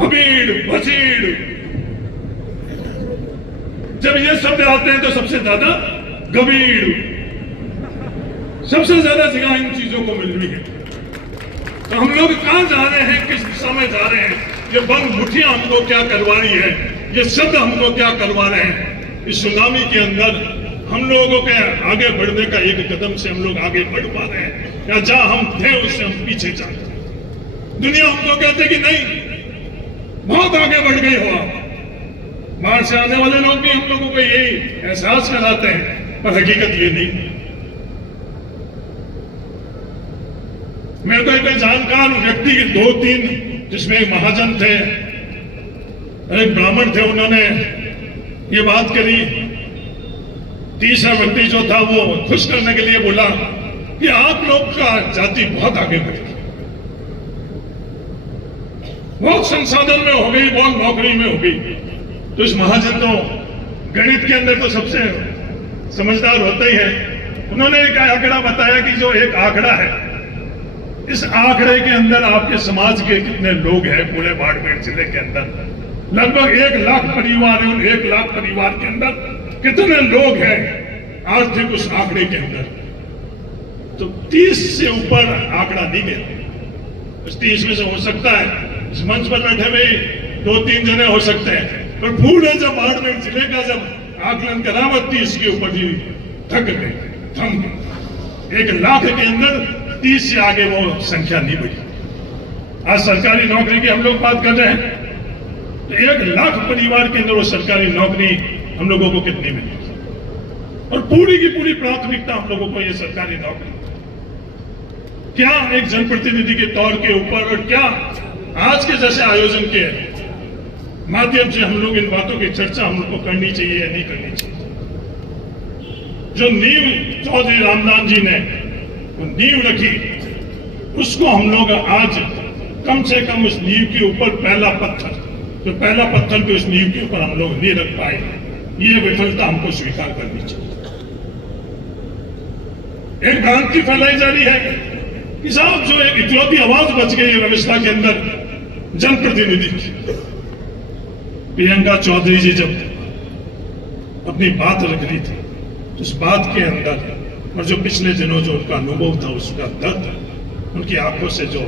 भीड़ भसीड़, जब ये शब्द आते हैं तो सबसे ज्यादा गभीड़, सबसे ज्यादा जगह इन चीजों को मिल रही है। तो हम लोग कहां जा रहे हैं, किस दिशा में जा रहे हैं, ये बंद मुठियां हमको क्या करवा रही है, ये शब्द हमको क्या करवा रहे हैं। इस सुनामी के अंदर हम लोगों के आगे बढ़ने का एक कदम से हम लोग आगे बढ़ पा रहे हैं, या जहां हम थे उससे हम पीछे जा रहे हैं। दुनिया हमको कहते कि नहीं, बहुत आगे बढ़ गई हो आप। बाहर से आने वाले लोग भी हम लोगों को यही एहसास कराते हैं, पर हकीकत ये नहीं। मेरे को एक जानकार व्यक्ति 2-3, जिसमें एक महाजन थे, एक ब्राह्मण थे, उन्होंने ये बात करी। तीसरा व्यक्ति जो था वो खुश करने के लिए बोला कि आप लोग का जाति बहुत आगे बढ़ गई, बहुत संसाधन में हो गई, बहुत नौकरी में हो गई। तो इस महाजन तो गणित के अंदर तो सबसे समझदार होता ही है। उन्होंने एक आंकड़ा बताया कि जो एक आंकड़ा है, इस आंकड़े के अंदर आपके समाज के कितने लोग हैं पूरे बाड़मेर जिले के अंदर, लगभग 1 लाख परिवार है। उन 1 लाख परिवार के अंदर कितने लोग हैं आर्थिक उस आंकड़े के अंदर, तो 30 से ऊपर आंकड़ा नहीं गया। इस 30 में से हो सकता है इस मंच पर बैठे हुए 2-3 जने हो सकते हैं, पर पूरे जब बाड़मेर जिले का जब आकलन करा, 30 के ऊपर ही थक गए, थम गए। 1 लाख के अंदर 30 से आगे वो संख्या नहीं बढ़ी। आज सरकारी नौकरी की हम लोग बात कर रहे हैं, तो 1 लाख परिवार के अंदर वो सरकारी नौकरी हम लोगों को कितनी मिली, और पूरी की पूरी प्राथमिकता हम लोगों को ये सरकारी नौकरी। क्या एक जनप्रतिनिधि के तौर के ऊपर, और क्या आज के जैसे आयोजन के माध्यम से हम लोग इन बातों की चर्चा हम लोग को करनी चाहिए या नहीं करनी चाहिए। जो नींव चौधरी रामदान जी ने वो नींव रखी, उसको हम लोग आज कम से कम उस नींव के ऊपर पहला पत्थर, तो पहला पत्थर भी उस नींव के ऊपर हम लोग नहीं रख पाए, ये विफलता हमको स्वीकार करनी चाहिए। एक भ्रांति फैलाई जा रही है कि साहब जो एक इकलौती आवाज बच गई है व्यवस्था के अंदर जनप्रतिनिधि की, प्रियंका चौधरी जी जब अपनी बात रख रही थी, तो उस बात के अंदर और जो पिछले दिनों जो उनका अनुभव था, उसका दर्द, उनकी आंखों से जो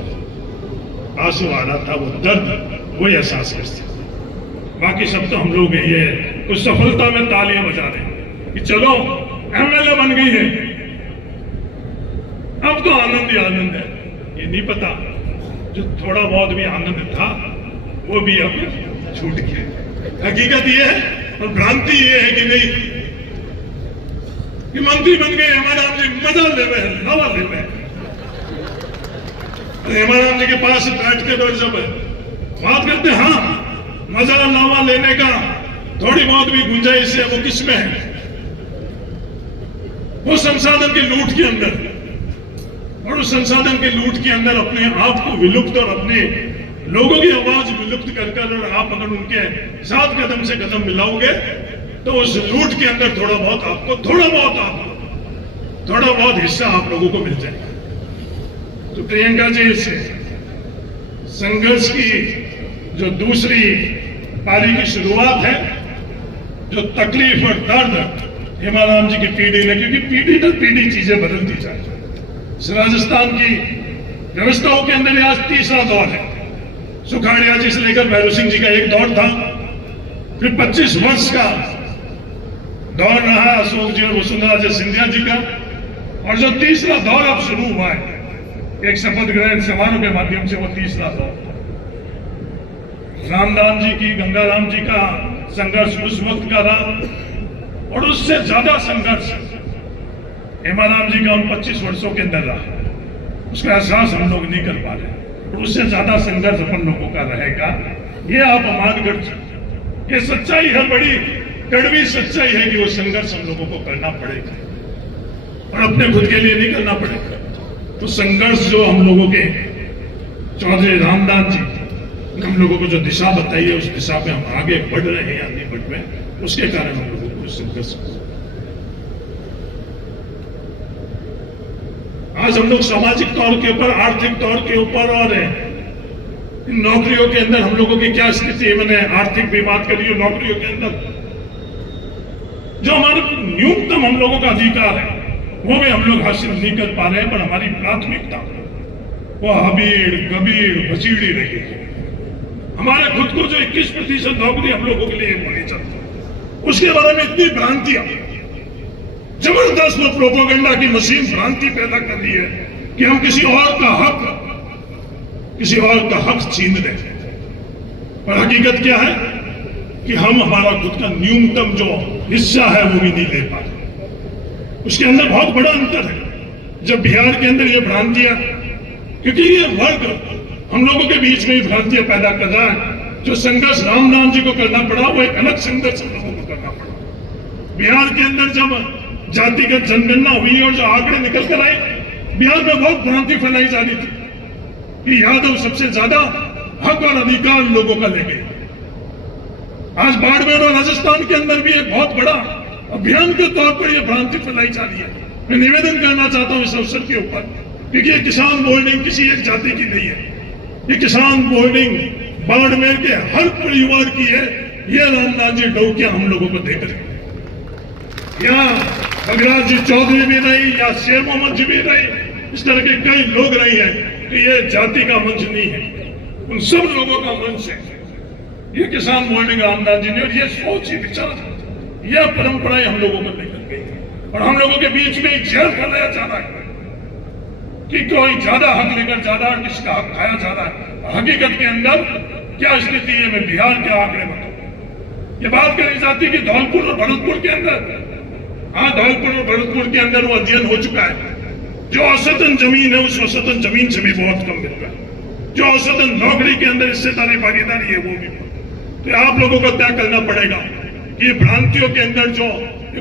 आंसू आ रहा था, वो दर्द वो एहसास करते। बाकी सब तो हम लोग ये उस सफलता में तालियां बजा रहे हैं कि चलो एमएलए बन गई है, अब तो आनंद ही आनंद है। ये नहीं पता जो थोड़ा बहुत भी आनंद था वो भी अब छूट गया। हकीकत ये है और भ्रांति ये है कि नहीं कि मंत्री बन गए हेमाराम जी, मजा ले रहे, हवा ले रहे। हेमाराम जी के पास बैठ के तो जब बात करते, हाँ मजा लावा लेने का थोड़ी बहुत भी गुंजाइश है, वो किसमें है? वो संसाधन के लूट के अंदर, और उस संसाधन के लूट के अंदर अपने आप को विलुप्त और अपने लोगों की आवाज विलुप्त कर, और आप अगर उनके साथ कदम से कदम मिलाओगे तो उस लूट के अंदर थोड़ा बहुत हिस्सा आप लोगों को मिल जाएगा। तो प्रियंका जी से संघर्ष की जो दूसरी पारी की शुरुआत है, जो तकलीफ और दर्द हेमाराम जी की पीढ़ी ने, क्योंकि पीढ़ी दर पीढ़ी चीजें बदलती जा रही है। राजस्थान की व्यवस्थाओं के अंदर आज तीसरा दौर है। सुखाड़िया जी से लेकर भैरव सिंह जी का एक दौर था, फिर 25 वर्ष का दौर रहा अशोक जी और वसुंधरा जी सिंधिया जी का, और जो तीसरा दौर अब शुरू हुआ है एक शपथ ग्रहण समारोह के माध्यम से, वो तीसरा दौर रामदान जी की, गंगाराम जी का संघर्ष उस वक्त का रहा, और उससे ज्यादा संघर्ष हेमाराम जी का उन 25 वर्षों के अंदर रहा। उसका एहसास हम लोग नहीं कर पा रहे, और उससे ज्यादा संघर्ष अपन लोगों का रहेगा। ये आप अमान, ये सच्चाई है, बड़ी कड़वी सच्चाई है कि वो संघर्ष हम लोगों को करना पड़ेगा, और अपने खुद के लिए नहीं करना पड़ेगा। तो संघर्ष जो हम लोगों के चौधरी रामदान जी हम लोगों को जो दिशा बताई है, उस दिशा पे हम आगे बढ़ रहे हैं या नहीं बढ़ रहे, उसके कारण हम लोगों को संघर्ष। आज हम लोग सामाजिक तौर के ऊपर, आर्थिक तौर के ऊपर और इन नौकरियों के अंदर हम लोगों की क्या स्थिति है। मैंने आर्थिक भी बात करी है। नौकरियों के अंदर जो हमारे न्यूनतम हम लोगों का अधिकार है वो भी हम लोग हासिल नहीं कर पा रहे हैं, पर हमारी प्राथमिकता वो हबीड़ गबीड़ भसीड़ी रही है। हमारे खुद को जो 21% नौकरी हम लोगों के लिए होनी चाहिए, उसके बारे में इतनी भ्रांतियां, जबरदस्त वो प्रोपोगंडा की मशीन भ्रांति पैदा कर दी है कि हम किसी और का हक छीन रहे हैं। और हकीकत क्या है कि हम हमारा खुद का न्यूनतम जो हिस्सा है वो भी नहीं ले पाते। उसके अंदर बहुत बड़ा अंतर है। जब बिहार के अंदर ये भ्रांतियां, क्योंकि ये वर्ग हम लोगों के बीच में ही भ्रांतियां पैदा कर रहा है। जो संघर्ष रामनाथ जी को करना पड़ा वो एक अलग संघर्ष हम लोगों को करना पड़ा। बिहार के अंदर जब जातिगत जनगणना हुई और जो आंकड़े निकल कर आए, बिहार में बहुत भ्रांति फैलाई जा रही थी कि यादव सबसे ज्यादा हक और अधिकार लोगों का ले गए। आज बाड़मेर और राजस्थान के अंदर भी एक बहुत बड़ा अभियान के तौर पर यह भ्रांति फैलाई जा रही है। मैं निवेदन करना चाहता हूं इस अवसर के ऊपर, क्योंकि ये किसान बोर्डिंग किसी एक जाति की नहीं है। ये किसान बोर्डिंग बाड़मेर के हर परिवार की है। ये रामनाथ जी डोकिया हम लोगों को देख रहे हैं। यहाँ बगराज जी चौधरी भी नहीं या शेर मोहम्मद जी भी नहीं, इस तरह के कई लोग रहे हैं कि ये जाति का मंच नहीं है, उन सब लोगों का मंच है। ये किसान बोर्डिंग रामनाथ जी ने, और ये सोच ही विचार, यह परंपराएं हम लोगों को लेकर गई है। और हम लोगों के बीच में एक जहर फैलाया जा रहा है कि कोई ज्यादा हक लेकर जा रहा है, किसका हक खाया जा रहा है। हकीकत के अंदर क्या स्थिति है, मैं बिहार के आंकड़े बताऊं। ये बात करी जाती कि धौलपुर और भरतपुर के अंदर, हाँ, धौलपुर और भरतपुर के अंदर वो अध्ययन हो चुका है। जो औसतन जमीन है उस औसतन जमीन से भी बहुत कम मिल रहा है। जो औसतन नौकरी के अंदर हिस्सेदारी भागीदारी है वो भी। तो आप लोगों को तय करना पड़ेगा कि ये भ्रांतियों के अंदर जो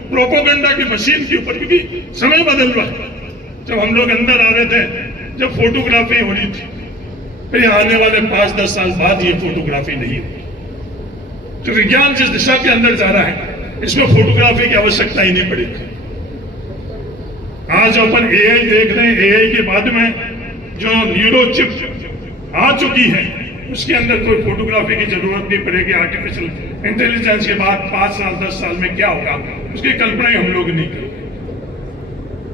प्रोपोगंडा की मशीन के ऊपर, क्योंकि समय बदल रहा है। जब हम लोग अंदर आ रहे थे, जब फोटोग्राफी हो रही थी, फिर आने वाले 5-10 साल बाद ये फोटोग्राफी नहीं होगी। जो विज्ञान जिस दिशा के अंदर जा रहा है, इसमें फोटोग्राफी की आवश्यकता ही नहीं पड़ेगी। आज अपन एआई देख रहे हैं, एआई के बाद में जो न्यूरो चिप आ चुकी है, उसके अंदर कोई फोटोग्राफी की जरूरत नहीं पड़ेगी। आर्टिफिशियल इंटेलिजेंस के बाद 5 साल 10 साल में क्या होगा, उसकी कल्पना हम लोग नहीं करेंगे।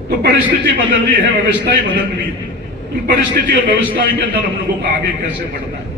तो परिस्थिति बदल रही है, व्यवस्थाएं बदल रही है। उन परिस्थिति और व्यवस्थाओं के अंदर हम लोगों को आगे कैसे बढ़ना है,